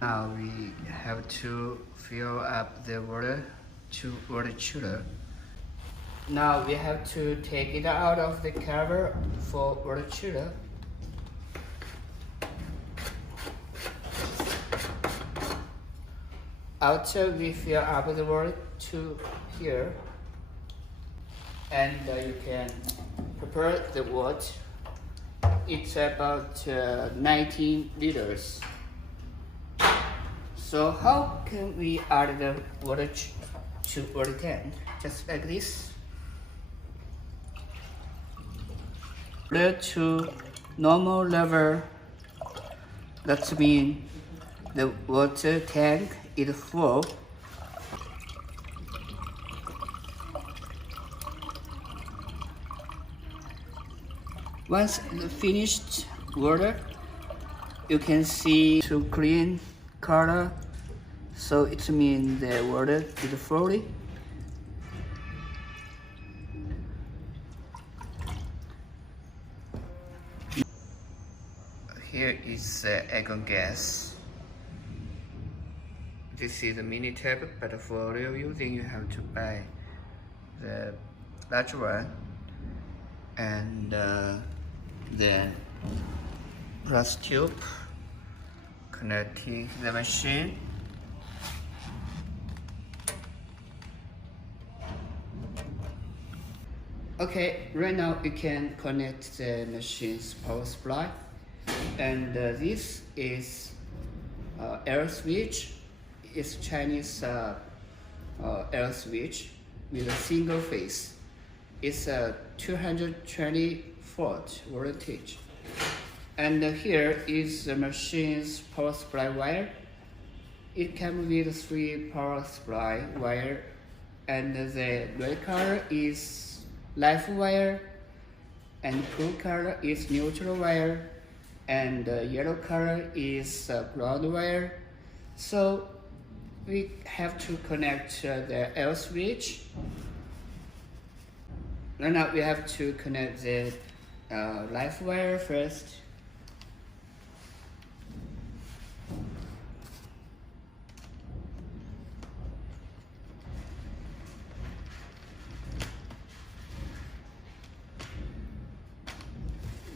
Now we have to fill up the water to water chiller. Now we have to take it out of the cover for water chiller. After we fill up the water to here, and you can prepare the water. It's about 19 liters. So how can we add the water to water tank? Just like this. Water to normal level. That means the water tank is full. Once the finished water, you can see to green color, so it means the water is fully. Here is argon gas. This is a mini tap, but for real using you have to buy the large one, and then brass tube connecting the machine. Okay, right now you can connect the machine's power supply, and this is air switch. It's Chinese air switch with a single phase. It's a 220 volt voltage. And here is the machine's power supply wire. It comes with 3 power supply wire, and the red color is live wire, and blue color is neutral wire, and yellow color is ground wire. So we have to connect the air switch. Right now we have to connect the live wire first.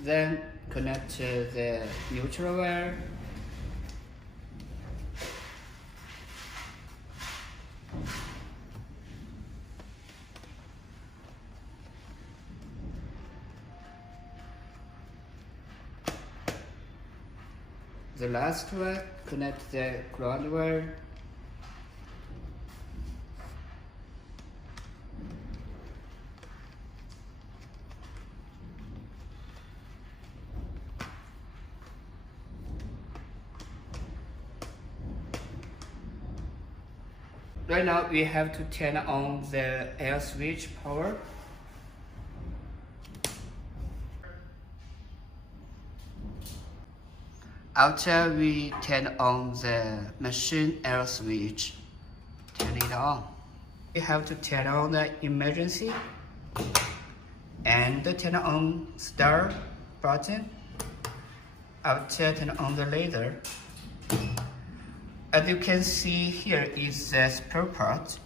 Then connect the neutral wire. The last one, connect the ground wire. Right now we have to turn on the air switch power. After we turn on the machine air switch, turn it on. We have to turn on the emergency and turn on start button. After turn on the laser. As you can see, here is the spare part.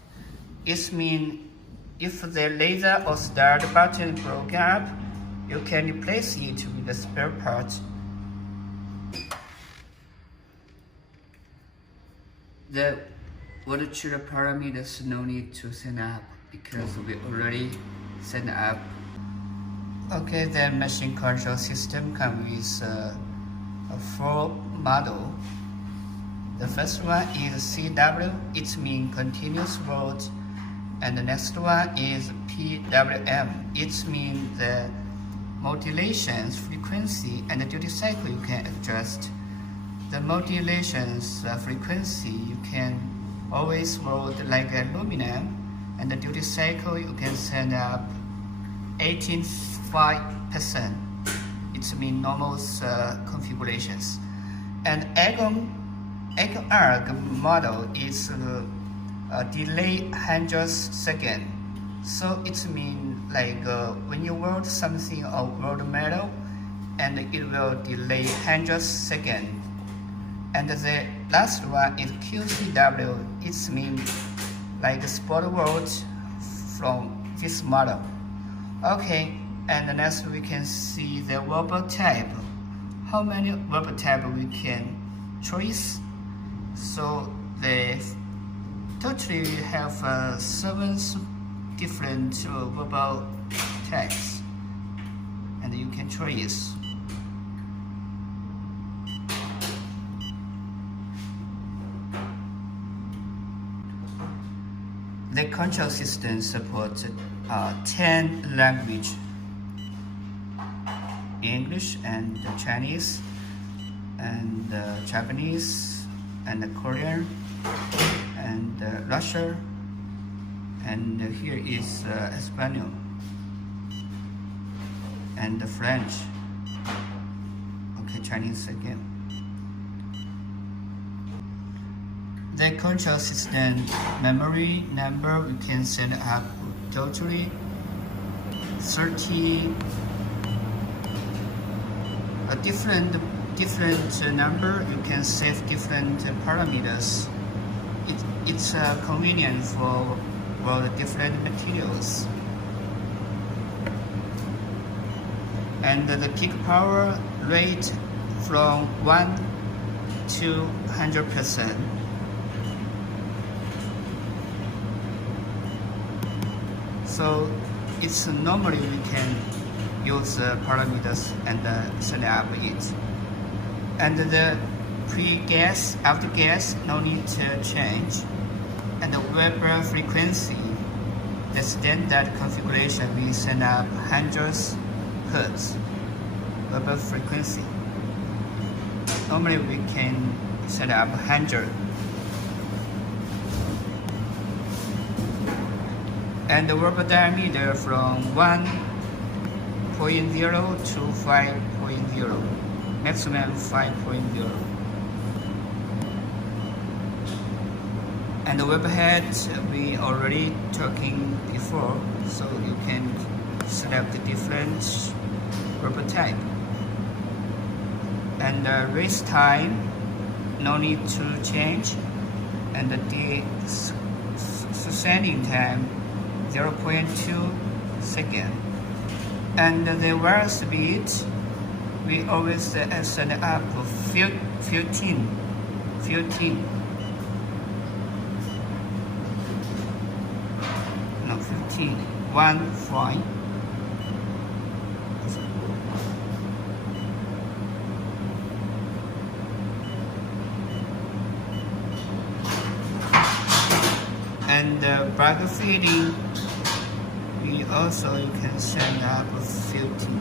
It means if the laser or start button broke up, you can replace it with the spare part. The water chiller parameters no need to set up because we already set up. Okay, the machine control system comes with a 4 model. The first one is CW, it means continuous volt, and the next one is PWM, it means the modulations frequency and the duty cycle you can adjust. The modulations frequency you can always weld like aluminum, and the duty cycle you can set up 85%. It means normal configurations. And arc model is delay 100 seconds. So it means like when you weld something or weld metal, and it will delay 100 seconds. And the last one is QCW. It means like a sport watch from this model. Okay, and next we can see the wobble type. How many wobble type we can choose? So the totally we have 7 different wobble types, and you can choose. The control system supports 10 languages: English and Chinese, and Japanese, and Korean, and Russian, and here is Espanol, and French. Okay, Chinese again. The control system memory number we can set up totally 30 a different number. You can save different parameters. It's convenient for the different materials. And the peak power rate from 1 to 100%. So it's normally we can use parameters and set up it. And the pre-gas, after gas, no need to change. And the Weber frequency, the standard configuration, we set up 100 Hertz Weber frequency. Normally we can set up 100. And the Weber diameter from 1.0 to 5.0, maximum 5.0. And the Weber head we already talking before, so you can select the different Weber type. And the race time, no need to change. And the sending time, 0.2 seconds. And the wire speed, we always set up 15. 1 point. And the bag feeding, we also you can set up 15.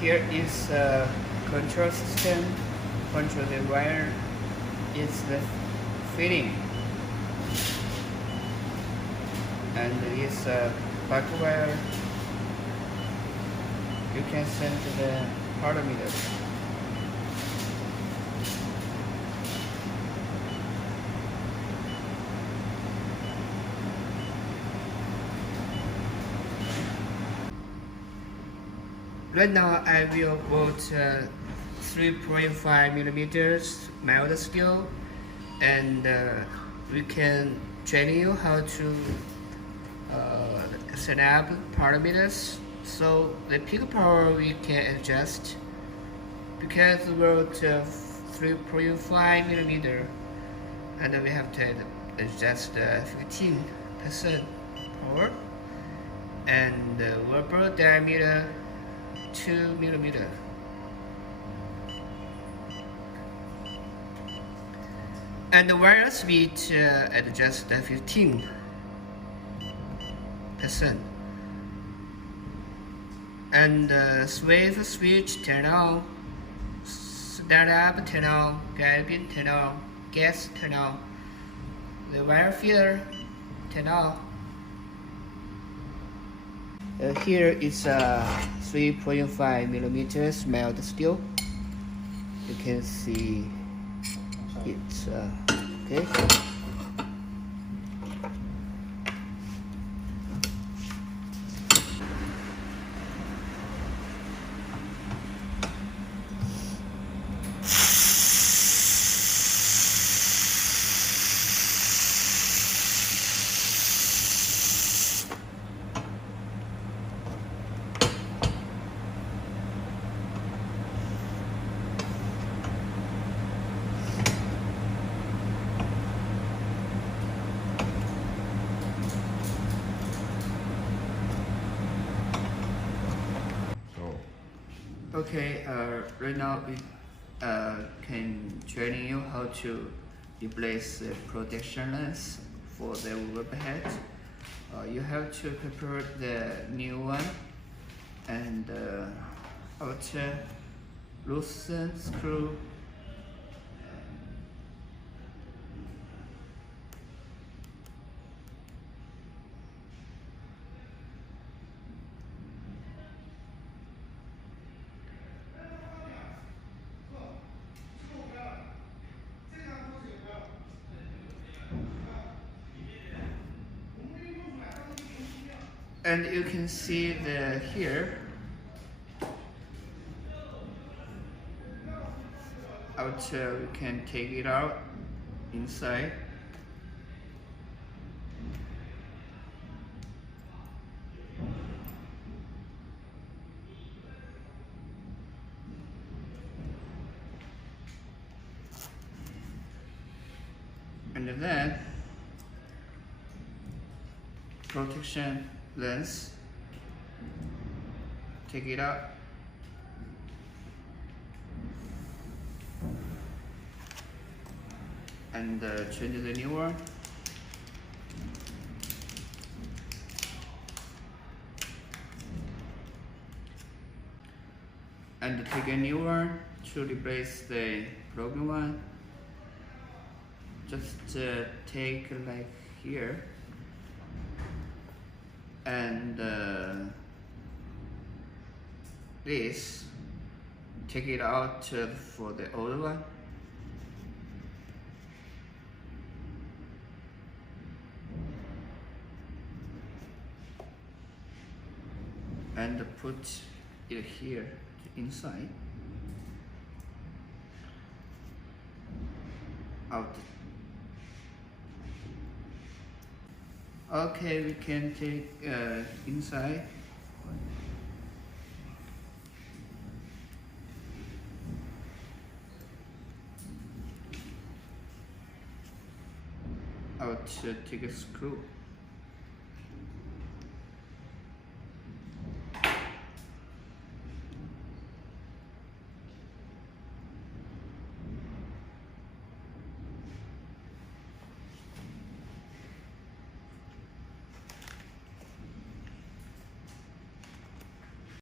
Here is a control system. Control the wire is the feeding, and this back wire you can send the parameters. Right now I will put 3.5 millimeters mild steel, and we can train you how to set up parameters. So the peak power we can adjust, because we're 3.5 millimeter, and we have to adjust 15% power, and Weber diameter 2 millimeter. And the wire speed adjust 15%. And swivel switch turn on, start up turn on, cabin turn on, gas turn on, the wire feeder turn on. Here is 3.5 millimeters mild steel. You can see it's okay. Okay, right now we can train you how to replace the protection lens for the overhead. You have to prepare the new one and outer loosen screw. And you can see the here outer, we can take it out inside. And then protection lens, take it out and change the new one. And take a new one to replace the broken one. Just take like here and this, take it out for the old one. And put it here inside. Out. Okay, we can take inside. Out, take a screw.